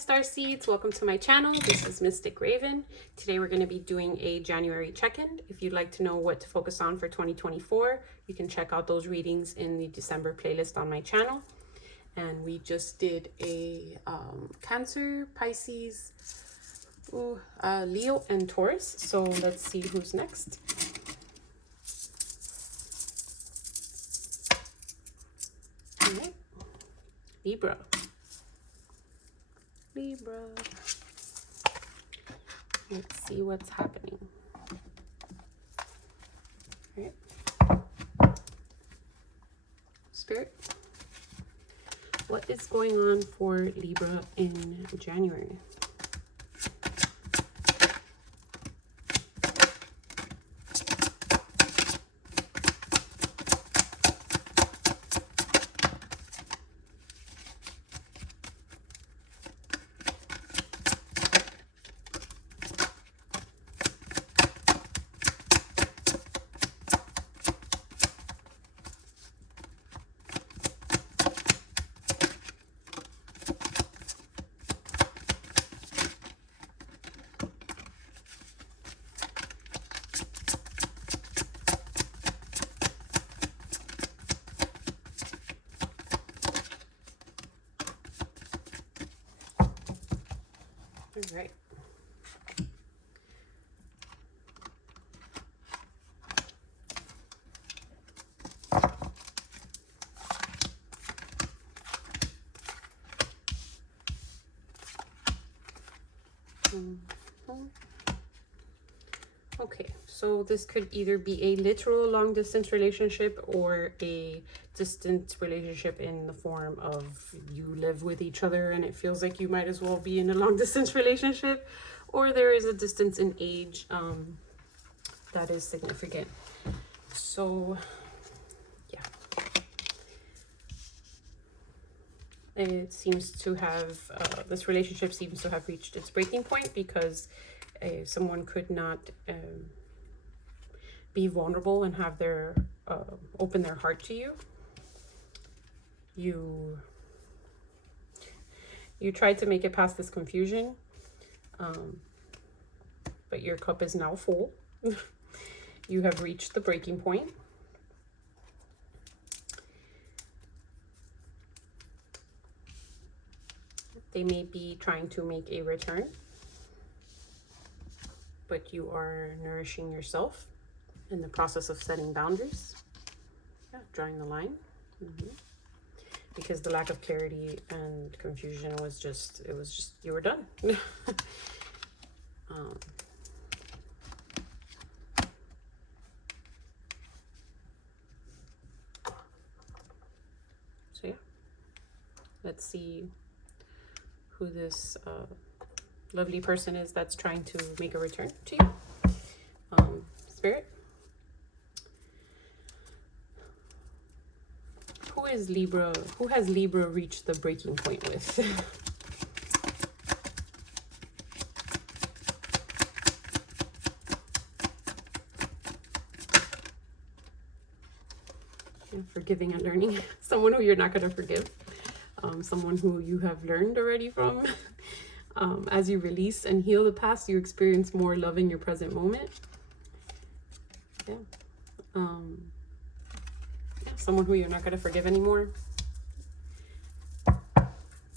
Starseeds, welcome to my channel. This is Mystic Raven. Today we're going to be doing a January check-in. If you'd like to know what to focus on for 2024, you can check out those readings in the December playlist on my channel. And we just did a Cancer, Pisces, Leo, and Taurus. So let's see who's next. All right. Libra. Let's see what's happening. All right. Spirit, what is going on for Libra in January? All right. Okay, so this could either be a literal long distance relationship or a distant relationship in the form of you live with each other and it feels like you might as well be in a long distance relationship, or there is a distance in age that is significant. So yeah, it seems to have this relationship seems to have reached its breaking point because someone could not be vulnerable and have their open their heart to you. You tried to make it past this confusion, but your cup is now full. You have reached the breaking point. They may be trying to make a return, but you are nourishing yourself in the process of setting boundaries. Yeah, drawing the line. Because the lack of clarity and confusion was just, you were done. So yeah, let's see who this lovely person is that's trying to make a return to you. Spirit, who is Libra? Who has Libra reached the breaking point with? Forgiving and learning. Someone who you're not going to forgive. Someone who you have learned already from. As you release and heal the past, you experience more love in your present moment. Yeah. Someone who you're not going to forgive anymore.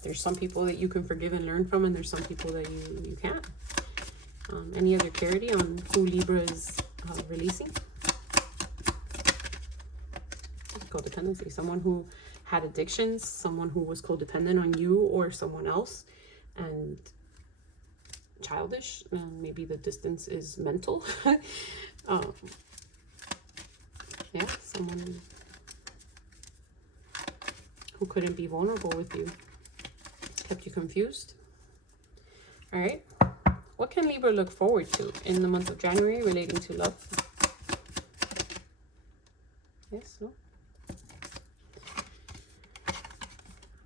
There's some people that you can forgive and learn from, and there's some people that you can't. Any other clarity on who Libra is releasing? Codependency. Someone who had addictions, someone who was codependent on you or someone else, and childish. Maybe the distance is mental. Yeah, someone who couldn't be vulnerable with you, kept you confused. All right, what can Libra look forward to in the month of January relating to love? Yes, no.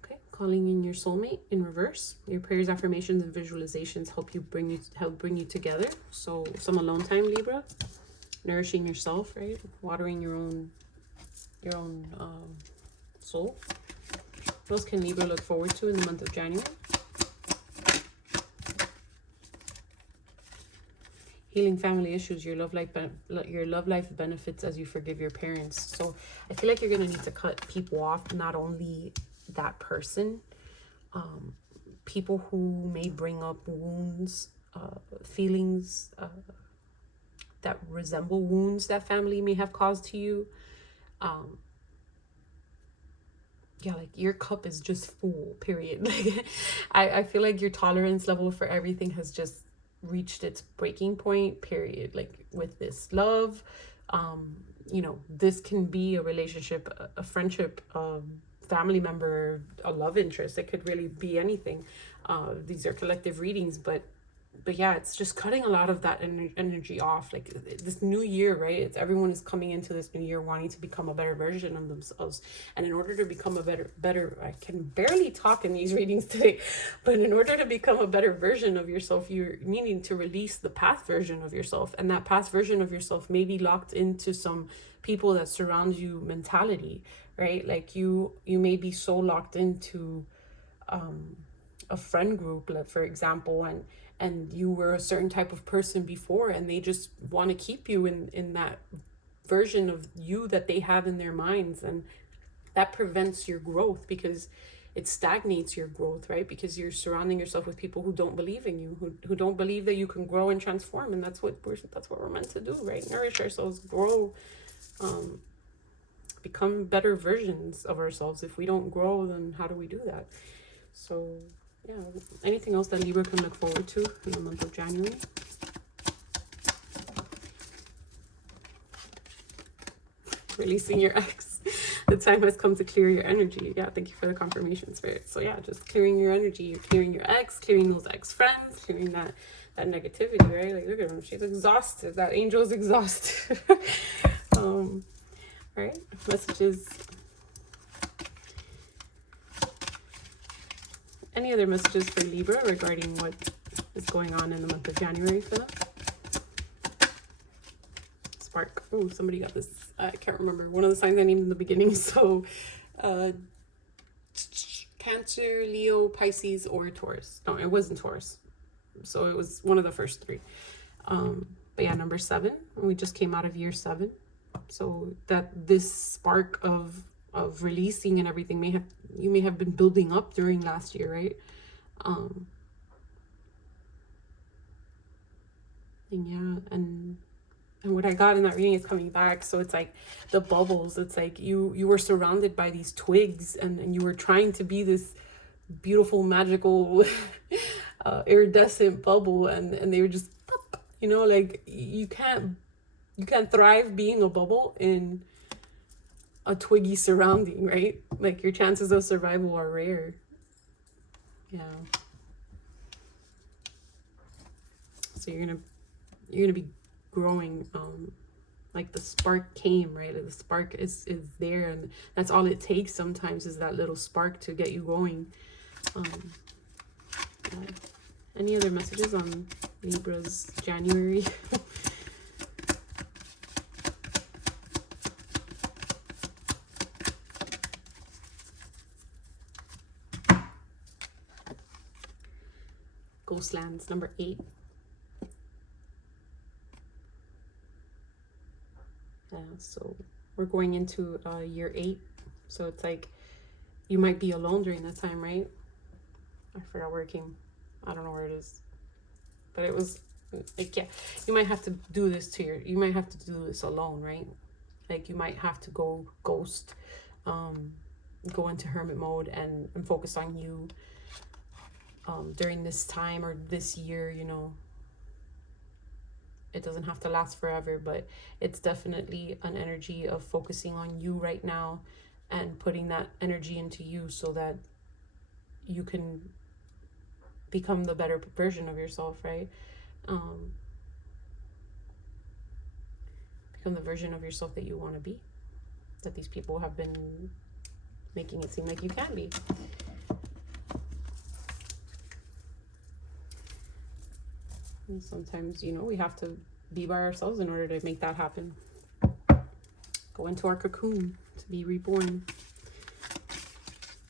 Okay, calling in your soulmate in reverse. Your prayers, affirmations, and visualizations help bring you together. So some alone time, Libra. Nourishing yourself, right? Watering your own soul. What else can Libra look forward to in the month of January? Healing family issues, your love life benefits as you forgive your parents. So I feel like you're going to need to cut people off, not only that person, people who may bring up wounds, feelings that resemble wounds that family may have caused to you. Yeah, like your cup is just full, period. Like, I feel like your tolerance level for everything has just reached its breaking point, period. Like with this love, you know, this can be a relationship, a friendship, family member, a love interest. It could really be anything. These are collective readings, but yeah, it's just cutting a lot of that energy off. Like this new year, right? It's everyone is coming into this new year wanting to become a better version of themselves. And in order to become a better, I can barely talk in these readings today, but in order to become a better version of yourself, you're needing to release the past version of yourself. And that past version of yourself may be locked into some people that surround you mentality, right? Like you may be so locked into a friend group, like, for example, and you were a certain type of person before, and they just want to keep you in that version of you that they have in their minds, and that prevents your growth because it stagnates your growth, right? Because you're surrounding yourself with people who don't believe in you, who don't believe that you can grow and transform, and that's what we're meant to do, right? Nourish ourselves, grow, become better versions of ourselves. If we don't grow, then how do we do that? So yeah, anything else that Libra can look forward to in the month of January? Releasing your ex. The time has come to clear your energy. Yeah, thank you for the confirmation, Spirit. So yeah, just clearing your energy. You're clearing your ex, clearing those ex-friends, clearing that negativity, right? Like, look at him. She's exhausted. That angel is exhausted. Right? Messages. Any other messages for Libra regarding what is going on in the month of January for them? Spark. Oh, somebody got this. I can't remember. One of the signs I named in the beginning. So, Cancer, Leo, Pisces, or Taurus. No, it wasn't Taurus. So it was one of the first three. But yeah, number 7. We just came out of year 7. So that this spark of releasing and everything you may have been building up during last year, right? And yeah, and what I got in that reading is coming back. So it's like the bubbles. It's like you were surrounded by these twigs, and you were trying to be this beautiful, magical, iridescent bubble, and they were just, you know, like you can't thrive being a bubble in a twiggy surrounding, right? Like your chances of survival are rare. Yeah. So you're gonna be growing. Like the spark came, right? Like the spark is there, and that's all it takes sometimes, is that little spark to get you going. Yeah. Any other messages on Libra's January? Ghostlands, number 8. Yeah, so we're going into year 8. So it's like you might be alone during that time, right? I forgot where it came. I don't know where it is. But it was like, yeah, you might have to do this you might have to do this alone, right? Like you might have to go ghost, go into hermit mode and focus on you. During this time or this year, you know, it doesn't have to last forever, but it's definitely an energy of focusing on you right now and putting that energy into you so that you can become the better version of yourself, right? Become the version of yourself that you want to be, that these people have been making it seem like you can be. And sometimes, you know, we have to be by ourselves in order to make that happen. Go into our cocoon to be reborn.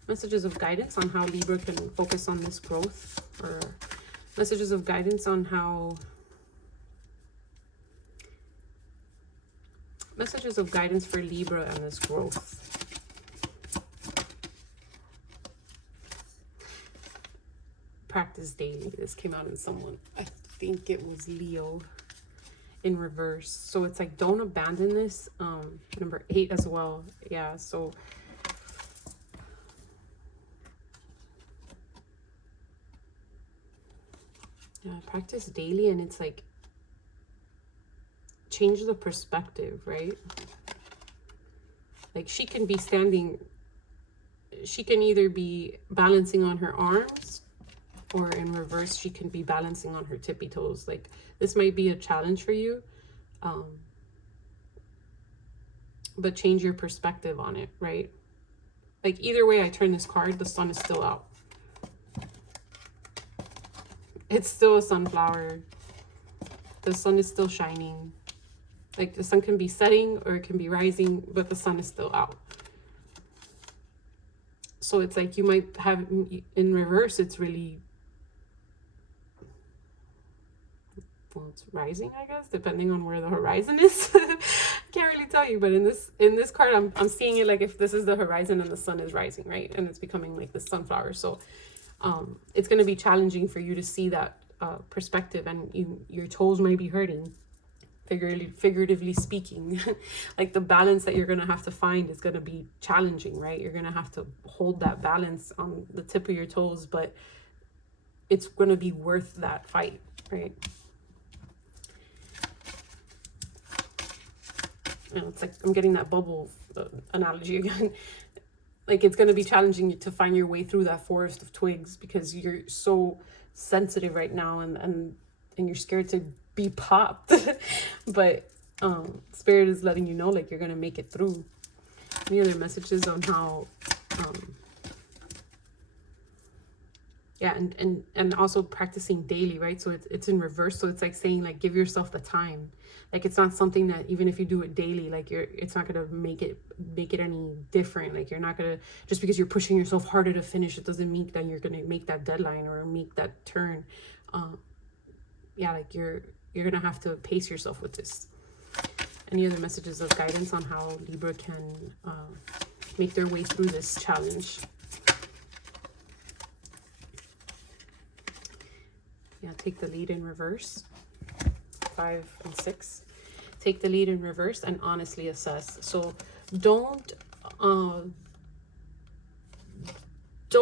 Messages of guidance on how Libra can focus on this growth, or messages of guidance on how Messages of guidance for Libra and this growth. Practice daily. This came out in someone, I think it was Leo, in reverse. So it's like, don't abandon this. Number 8 as well. Yeah, so yeah, practice daily, and it's like, change the perspective, right? Like, she can be standing, she can either be balancing on her arms, or in reverse, she can be balancing on her tippy toes. Like, this might be a challenge for you, but change your perspective on it, right? Like, either way I turn this card, the sun is still out. It's still a sunflower. The sun is still shining. Like, the sun can be setting or it can be rising, but the sun is still out. So it's like, you might have, in reverse, it's really, well, it's rising, I guess, depending on where the horizon is. I can't really tell you, but in this card, I'm seeing it like if this is the horizon and the sun is rising, right? And it's becoming like the sunflower. So it's going to be challenging for you to see that perspective, and your toes might be hurting, figuratively speaking. Like, the balance that you're going to have to find is going to be challenging, right? You're going to have to hold that balance on the tip of your toes, but it's going to be worth that fight, right? And it's like, I'm getting that bubble analogy again. Like, it's going to be challenging to find your way through that forest of twigs, because you're so sensitive right now, and you're scared to be popped. But Spirit is letting you know, like, you're going to make it through. Any other messages on how yeah, and also practicing daily, right? So it's in reverse. So it's like saying, like, give yourself the time. Like, it's not something that, even if you do it daily, like, it's not gonna make it any different. Like, you're not gonna, just because you're pushing yourself harder to finish, it doesn't mean that you're gonna make that deadline or make that turn. Yeah, like, you're gonna have to pace yourself with this. Any other messages of guidance on how Libra can make their way through this challenge? Yeah, take the lead in reverse. 5 and 6. Take the lead in reverse and honestly assess. So don't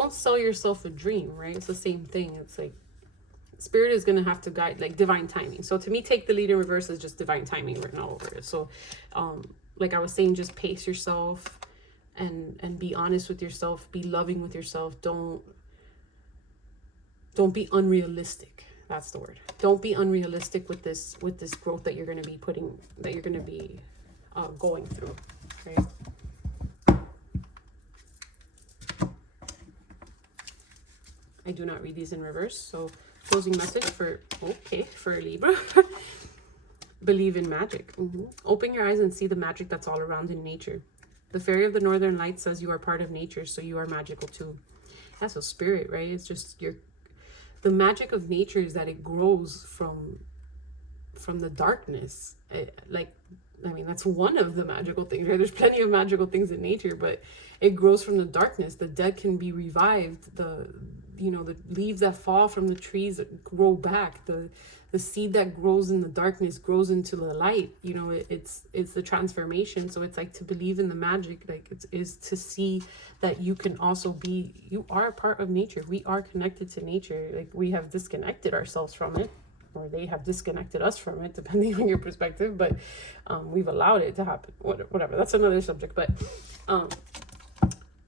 sell yourself a dream, right? It's the same thing. It's like, Spirit is going to have to guide, like, divine timing. So to me, take the lead in reverse is just divine timing written all over it. So like I was saying, just pace yourself and be honest with yourself, be loving with yourself. Don't be unrealistic. That's the word. Don't be unrealistic with this growth that you're going to be going through, right? I do not read these in reverse. So closing message for Libra. Believe in magic. Open your eyes and see the magic that's all around in nature. The fairy of the northern light says you are part of nature, so you are magical too. That's a Spirit, right? It's just the magic of nature is that it grows from the darkness. That's one of the magical things, right? There's plenty of magical things in nature, but it grows from the darkness. The dead can be revived. The leaves that fall from the trees grow back. The seed that grows in the darkness grows into the light. It's the transformation. So it's like, to believe in the magic, like, is to see that you can also you are a part of nature. We are connected to nature. Like, we have disconnected ourselves from it, or they have disconnected us from it, depending on your perspective, but we've allowed it to happen. Whatever, that's another subject. But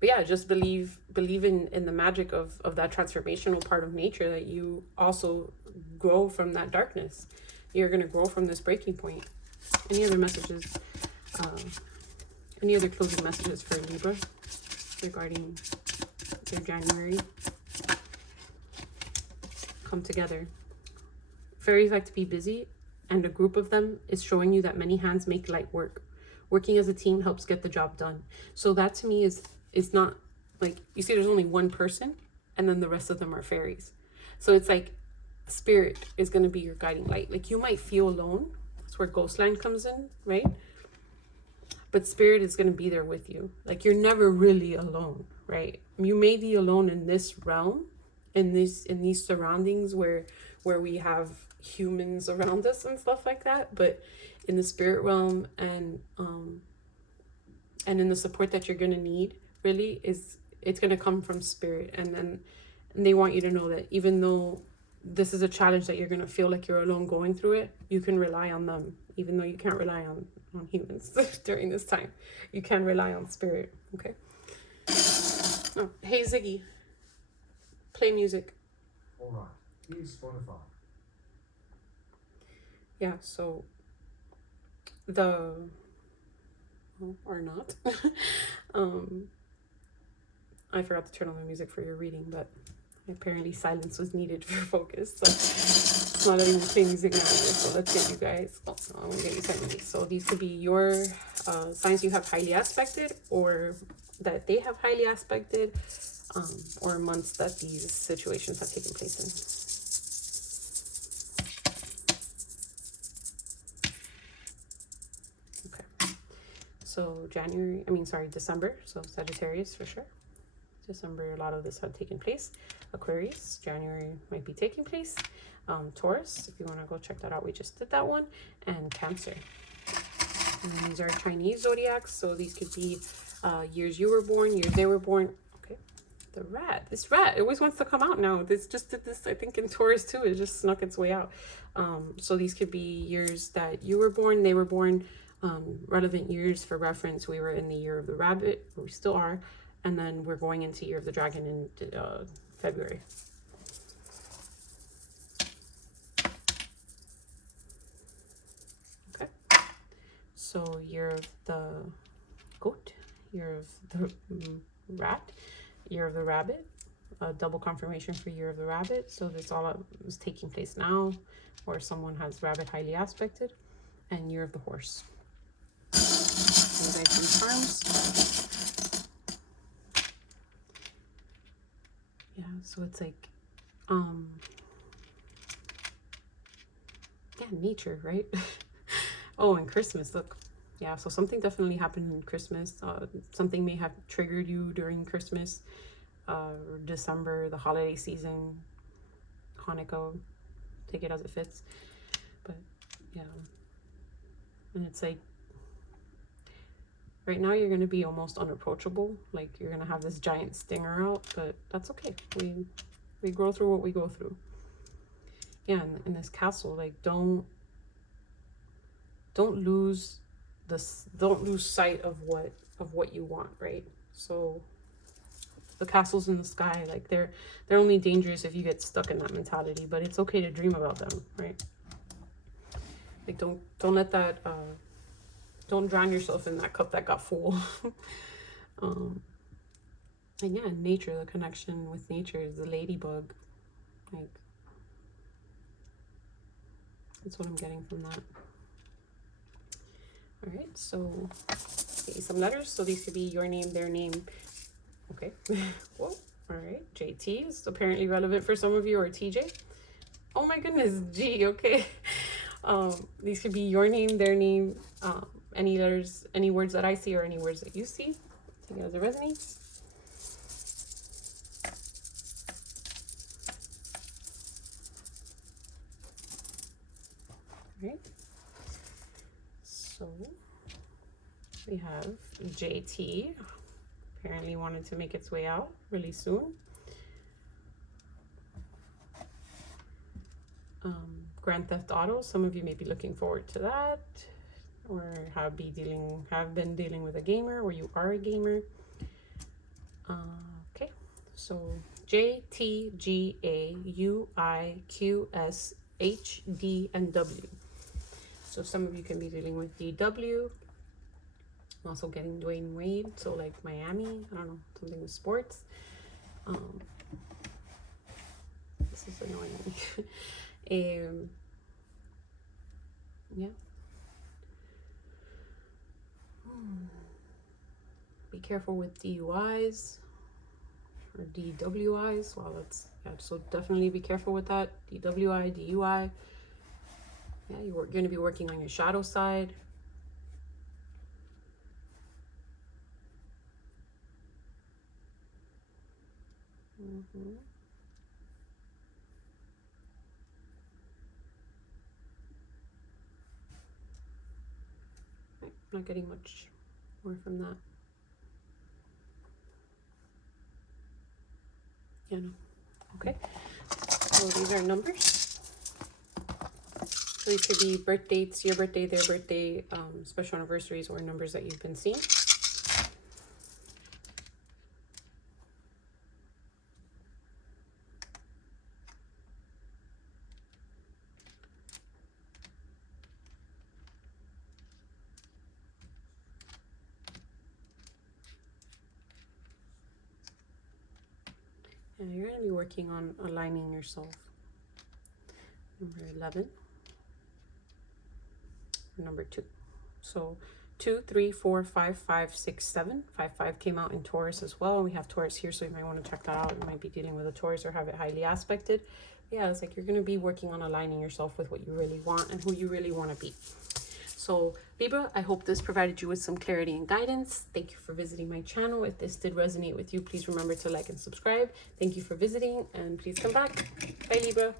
yeah, just believe in the magic of that transformational part of nature, that you also grow from that darkness. You're going to grow from this breaking point. Any other messages? Any other closing messages for Libra regarding their January? Come together. Fairies like to be busy, and a group of them is showing you that many hands make light work. Working as a team helps get the job done. So that, to me, is not like, you see, there's only one person, and then the rest of them are fairies. So it's like, Spirit is going to be your guiding light. Like, you might feel alone. That's where Ghostline comes in, right? but spirit is going to be there with you. Like, you're never really alone, right? You may be alone in this realm, in these surroundings where we have humans around us and stuff like that, but in the spirit realm and in the support that you're going to need, really, it's going to come from spirit. And they want you to know that even though this is a challenge that you're going to feel like you're alone going through it, you can rely on them, even though you can't rely on humans during this time. You can rely on spirit. Okay. Oh, hey Ziggy, play music. All right, here's Spotify. Yeah, so or not. I forgot to turn on the music for your reading, but apparently silence was needed for focus. So it's not letting me play music now. So let's get you guys. Oh, I'm gonna get you signs. So these could be your signs you have highly aspected, or that they have highly aspected, or months that these situations have taken place in. So December, so Sagittarius for sure. December, a lot of this had taken place. Aquarius, January might be taking place. Taurus, if you want to go check that out, we just did that one. And Cancer. And then these are Chinese zodiacs, so these could be years you were born, years they were born. Okay, the rat. This rat, it always wants to come out now. This just did this, I think, in Taurus too. It just snuck its way out. So these could be years that you were born, they were born. Relevant years for reference, we were in the year of the rabbit, or we still are, and then we're going into year of the dragon in February. Okay, so year of the goat, year of the rat, year of the rabbit, double confirmation for year of the rabbit. So this all is taking place now, or someone has rabbit highly aspected, and year of the horse. You guys confirms. Yeah, so it's like yeah, nature, right? Oh, and Christmas, look. Yeah, so something definitely happened in Christmas. Something may have triggered you during Christmas, or December, the holiday season, Hanukkah, take it as it fits. But yeah, and it's like, right now you're going to be almost unapproachable. Like, you're going to have this giant stinger out, but that's okay. We grow through what we go through. Yeah, and in this castle, like, don't lose sight of what you want, right? So the castles in the sky, like, they're only dangerous if you get stuck in that mentality, but it's okay to dream about them, right? Like, don't let that don't drown yourself in that cup that got full. And yeah, nature, the connection with nature is the ladybug. Like, that's what I'm getting from that. All right, so some letters. So these could be your name, their name. Okay. Whoa. All right. JT is apparently relevant for some of you, or TJ. Oh my goodness, G. Okay. These could be your name, their name, any letters, any words that I see, or any words that you see. Take it as it resonates. All right. So we have JT. Apparently wanted to make its way out really soon. Grand Theft Auto. Some of you may be looking forward to that, or have been dealing with a gamer, or you are a gamer. Okay, so JTGAUIQSHD and W. So some of you can be dealing with DW. I'm also getting Dwayne Wade, so like Miami, I don't know, something with sports. This is annoying. Yeah. Be careful with DUIs or DWIs. Well, that's, yeah, so definitely be careful with that. DWI, DUI. Yeah, you're going to be working on your shadow side. Right, not getting much more from that. Yeah, no. Okay. So these are numbers. So these could be birth dates, your birthday, their birthday, special anniversaries, or numbers that you've been seeing. And you're going to be working on aligning yourself. Number 11. Number 2. So 2, 3, 4, 5, 5, 6, 7. 5, 5 came out in Taurus as well. We have Taurus here, so you might want to check that out. You might be dealing with a Taurus or have it highly aspected. Yeah, it's like you're going to be working on aligning yourself with what you really want and who you really want to be. So Libra, I hope this provided you with some clarity and guidance. Thank you for visiting my channel. If this did resonate with you, please remember to like and subscribe. Thank you for visiting, and please come back. Bye, Libra.